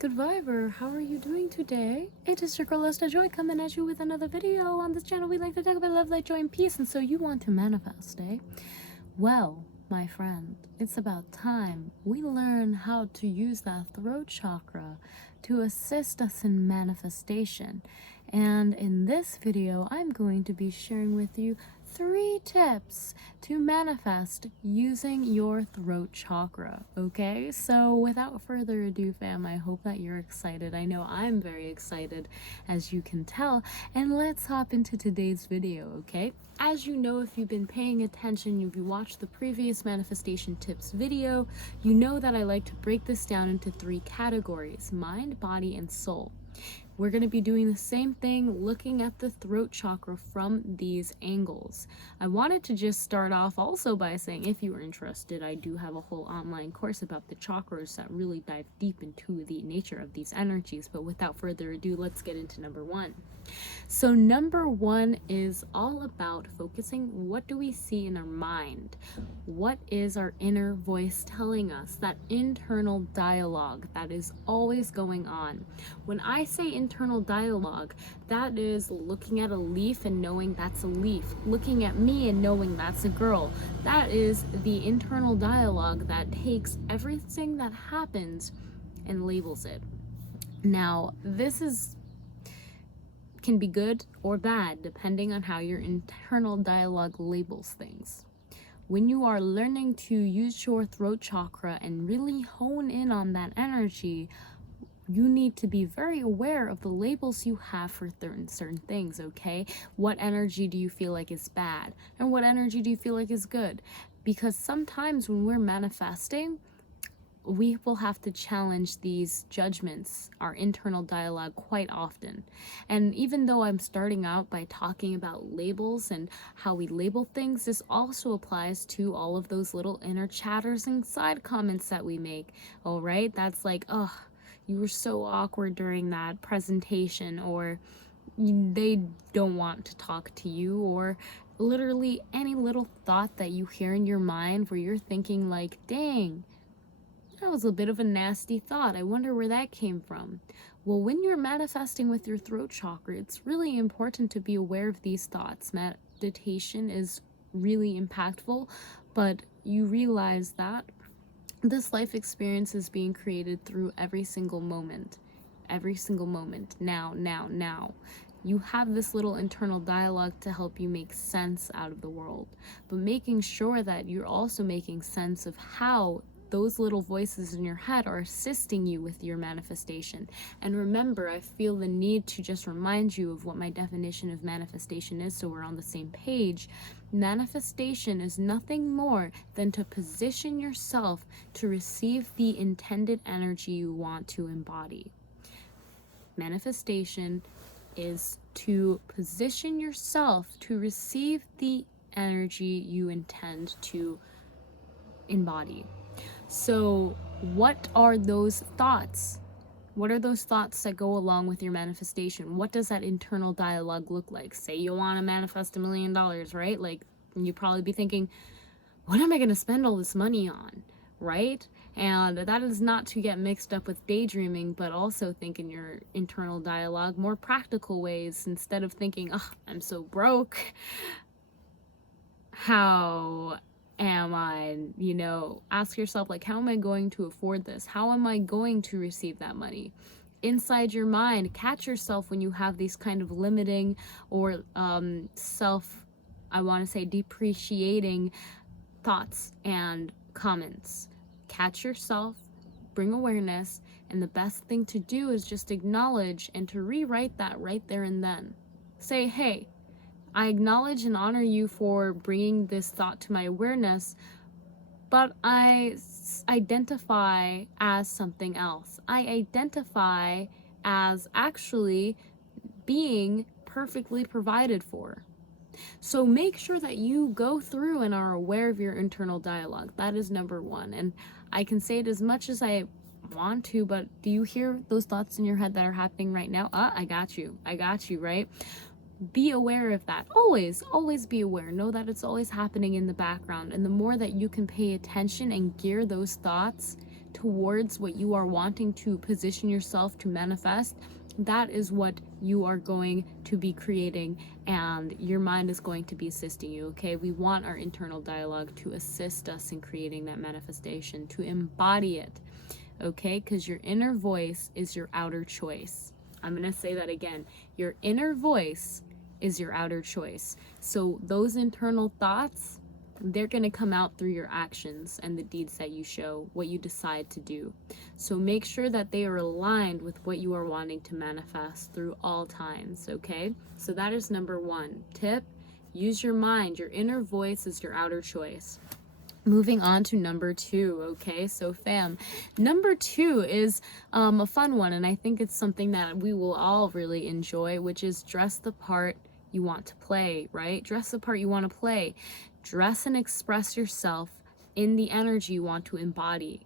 Good Viber, how are you doing today? It is your girl Esther Joy coming at you with another video. On this channel we like to talk about love, light, joy, and peace, and so you want to manifest, eh? Well, my friend, it's about time we learn how to use that throat chakra to assist us in manifestation. And in this video, I'm going to be sharing with you 3 tips to manifest using your throat chakra, okay? So without further ado, fam, I hope that you're excited. I know I'm very excited, as you can tell, and let's hop into today's video, okay? As you know, if you've been paying attention, if you watched the previous manifestation tips video, you know that I like to break this down into 3 categories: mind, body, and soul. We're going to be doing the same thing, looking at the throat chakra from these angles. I wanted to just start off also by saying, if you are interested, I do have a whole online course about the chakras that really dive deep into the nature of these energies. But without further ado, let's get into number 1. So number 1 is all about focusing. What do we see in our mind? What is our inner voice telling us? That internal dialogue that is always going on. When I say internal dialogue, that is looking at a leaf and knowing that's a leaf. Looking at me and knowing that's a girl. That is the internal dialogue that takes everything that happens and labels it. Now, this can be good or bad depending on how your internal dialogue labels things. When you are learning to use your throat chakra and really hone in on that energy, you need to be very aware of the labels you have for certain things, okay? What energy do you feel like is bad? And what energy do you feel like is good? Because sometimes when we're manifesting, we will have to challenge these judgments, our internal dialogue, quite often. And even though I'm starting out by talking about labels and how we label things, this also applies to all of those little inner chatters and side comments that we make. All right, that's like, oh, you were so awkward during that presentation, or they don't want to talk to you, or literally any little thought that you hear in your mind where you're thinking like, dang, that was a bit of a nasty thought. I wonder where that came from. Well, when you're manifesting with your throat chakra, it's really important to be aware of these thoughts. Meditation is really impactful, but you realize that this life experience is being created through every single moment. Every single moment. Now. You have this little internal dialogue to help you make sense out of the world, but making sure that you're also making sense of how those little voices in your head are assisting you with your manifestation. And remember, I feel the need to just remind you of what my definition of manifestation is, so we're on the same page. Manifestation is nothing more than to position yourself to receive the intended energy you want to embody. Manifestation is to position yourself to receive the energy you intend to embody. So what are those thoughts? What are those thoughts that go along with your manifestation? What does that internal dialogue look like? Say you want to manifest $1 million, right? Like, you'd probably be thinking, what am I going to spend all this money on, right? And that is not to get mixed up with daydreaming, but also think in your internal dialogue more practical ways. Instead of thinking, oh, I'm so broke, how am I, ask yourself, like, how am I going to afford this? How am I going to receive that money? Inside your mind, catch yourself when you have these kind of limiting or depreciating thoughts and comments. Catch yourself, bring awareness, and the best thing to do is just acknowledge and to rewrite that right there and then. Say, hey, I acknowledge and honor you for bringing this thought to my awareness, but I identify as something else. I identify as actually being perfectly provided for. So make sure that you go through and are aware of your internal dialogue. That is number 1. And I can say it as much as I want to, but do you hear those thoughts in your head that are happening right now? I got you, right? Be aware of that. Always be aware. Know that it's always happening in the background. And the more that you can pay attention and gear those thoughts towards what you are wanting to position yourself to manifest, that is what you are going to be creating, and your mind is going to be assisting you, okay? We want our internal dialogue to assist us in creating that manifestation, to embody it, okay? Because your inner voice is your outer choice. I'm going to say that again. Your inner voice is your outer choice. So those internal thoughts, they're going to come out through your actions and the deeds that you show, what you decide to do. So make sure that they are aligned with what you are wanting to manifest through all times, okay? So that is number one tip. Use your mind. Your inner voice is your outer choice. Moving on to number two, okay? So fam, number two is a fun one, and I think it's something that we will all really enjoy, which is dress the part you want to play, right? Dress the part you want to play. Dress and express yourself in the energy you want to embody.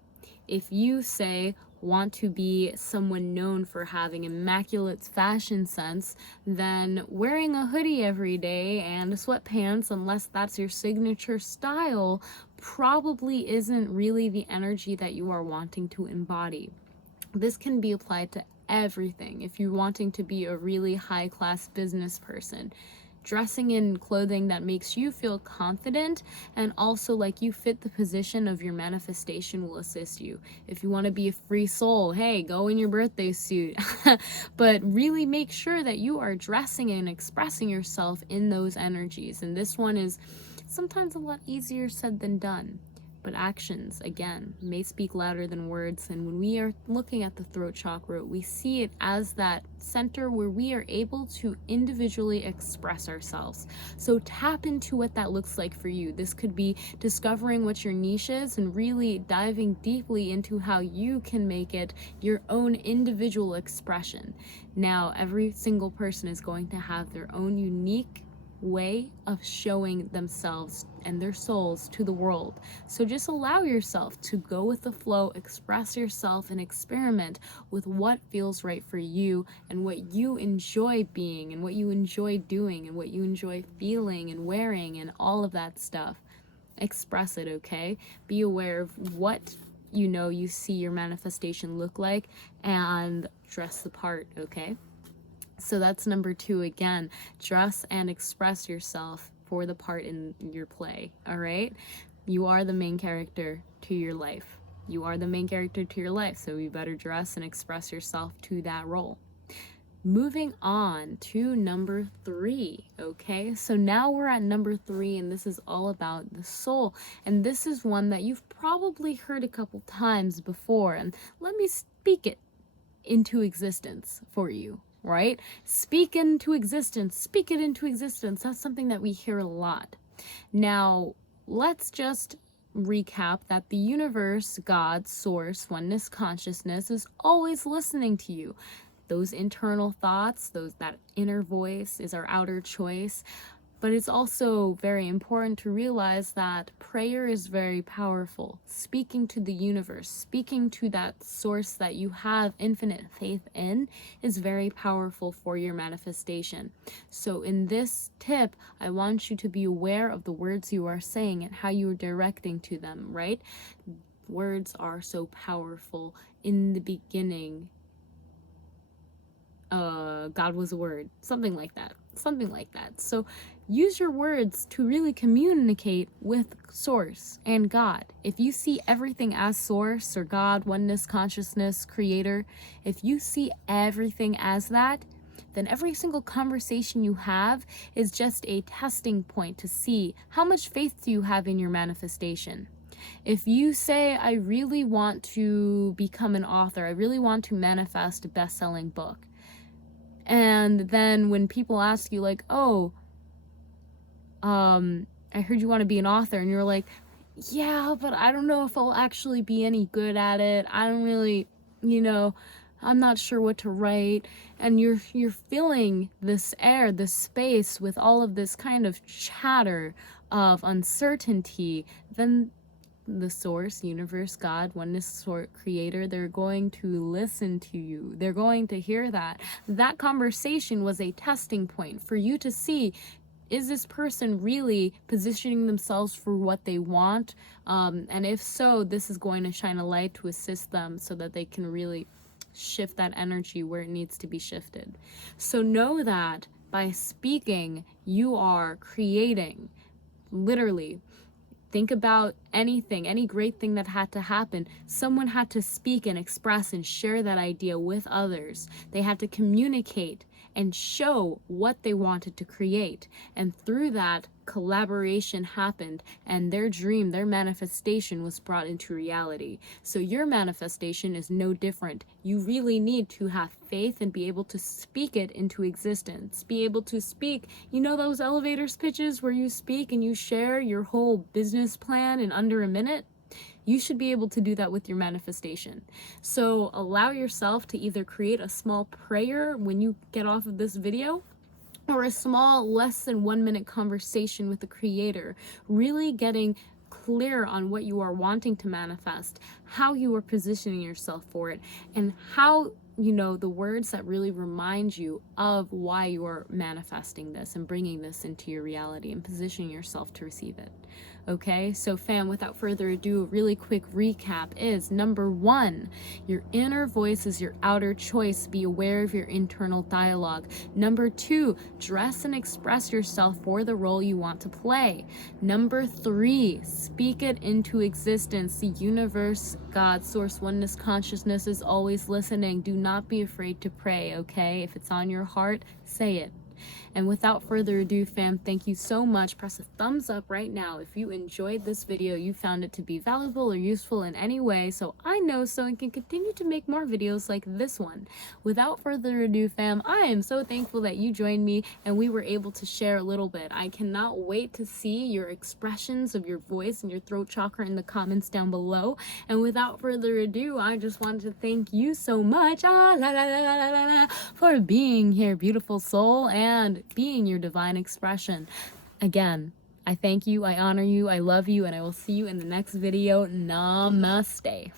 If you say want to be someone known for having immaculate fashion sense, then wearing a hoodie every day and sweatpants, unless that's your signature style, probably isn't really the energy that you are wanting to embody. This can be applied to everything. If you're wanting to be a really high-class business person, dressing in clothing that makes you feel confident and also like you fit the position of your manifestation will assist you. If you want to be a free soul, hey, go in your birthday suit. But really make sure that you are dressing and expressing yourself in those energies. And this one is sometimes a lot easier said than done. But actions, again, may speak louder than words. And when we are looking at the throat chakra, we see it as that center where we are able to individually express ourselves. So tap into what that looks like for you. This could be discovering what your niche is and really diving deeply into how you can make it your own individual expression. Now, every single person is going to have their own unique way of showing themselves and their souls to the world. So just allow yourself to go with the flow, express yourself, and experiment with what feels right for you and what you enjoy being and what you enjoy doing and what you enjoy feeling and wearing and all of that stuff. Express it, okay? Be aware of what you see your manifestation look like and dress the part, okay? So that's number two again. Dress and express yourself for the part in your play, all right? You are the main character to your life. You are the main character to your life, so you better dress and express yourself to that role. Moving on to number three, okay? So now we're at number three, and this is all about the soul. And this is one that you've probably heard a couple times before, and let me speak it into existence for you. Right? Speak into existence. Speak it into existence. That's something that we hear a lot. Now, let's just recap that the universe, God, source, oneness, consciousness is always listening to you. Those internal thoughts, that inner voice is our outer choice. But it's also very important to realize that prayer is very powerful. Speaking to the universe, speaking to that source that you have infinite faith in is very powerful for your manifestation. So in this tip, I want you to be aware of the words you are saying and how you are directing to them, right? Words are so powerful. In the beginning, God was a word, something like that. So use your words to really communicate with source and God. If you see everything as source or God, oneness, consciousness, creator, if you see everything as that, then every single conversation you have is just a testing point to see how much faith do you have in your manifestation. If you say, I really want to become an author, I really want to manifest a best-selling book, and then when people ask you like, oh, I heard you want to be an author, and you're like, yeah, but I don't know if I'll actually be any good at it. I don't really, I'm not sure what to write. And you're filling this air, this space with all of this kind of chatter of uncertainty, then the source, universe, God, oneness, creator, they're going to listen to you. They're going to hear that. That conversation was a testing point for you to see Is this person really positioning themselves for what they want? And if so, this is going to shine a light to assist them so that they can really shift that energy where it needs to be shifted. So know that by speaking, you are creating. Literally, think about anything, any great thing that had to happen. Someone had to speak and express and share that idea with others. They had to communicate and show what they wanted to create. And through that, collaboration happened, and their dream, their manifestation was brought into reality. So your manifestation is no different. You really need to have faith and be able to speak it into existence. Be able to speak, you know those elevator pitches where you speak and you share your whole business plan in under a minute? You should be able to do that with your manifestation. So allow yourself to either create a small prayer when you get off of this video, or a small, less than 1 minute conversation with the creator, really getting clear on what you are wanting to manifest, how you are positioning yourself for it, and how, you know, the words that really remind you of why you are manifesting this and bringing this into your reality and positioning yourself to receive it. Okay, so fam, without further ado, a really quick recap is: number 1, your inner voice is your outer choice. Be aware of your internal dialogue. Number 2, dress and express yourself for the role you want to play. Number 3, speak it into existence. The universe, God, source, oneness, consciousness is always listening. Do not be afraid to pray, okay? If it's on your heart, say it. And without further ado, fam, thank you so much. Press a thumbs up right now if you enjoyed this video, you found it to be valuable or useful in any way, so I know so and can continue to make more videos like this one. Without further ado, fam, I am so thankful that you joined me and we were able to share a little bit. I cannot wait to see your expressions of your voice and your throat chakra in the comments down below. And without further ado, I just wanted to thank you so much for being here, beautiful soul, and being your divine expression. Again, I thank you, I honor you, I love you, and I will see you in the next video. Namaste.